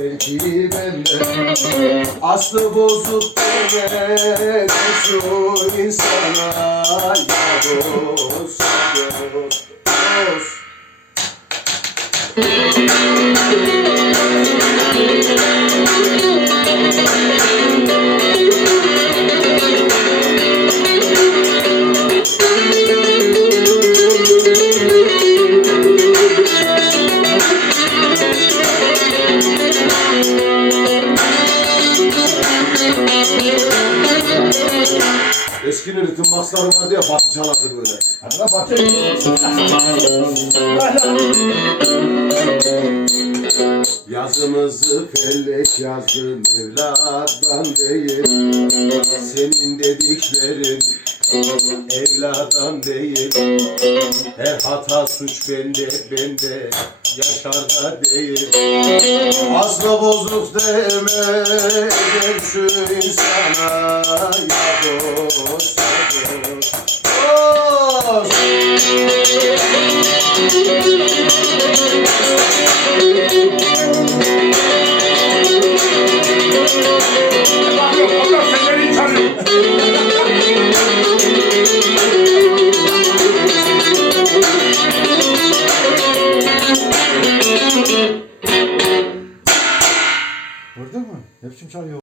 Belki bende aslı bozuk deme şu insana ya dost, dost, dost. Eskinin ritim basları vardı ya, batı çalardı böyle. Ana batı. Yazımızı felek yazdı Mevla'dan değil. Senin dediklerin evladan değil. Her hata suç bende, bende Yaşar'da değil. Asla bozuk deme gel şu insana ya dost, ya dost, dost. Allah seni çağırıyor. Gördün mü? Ne biçim çalıyor?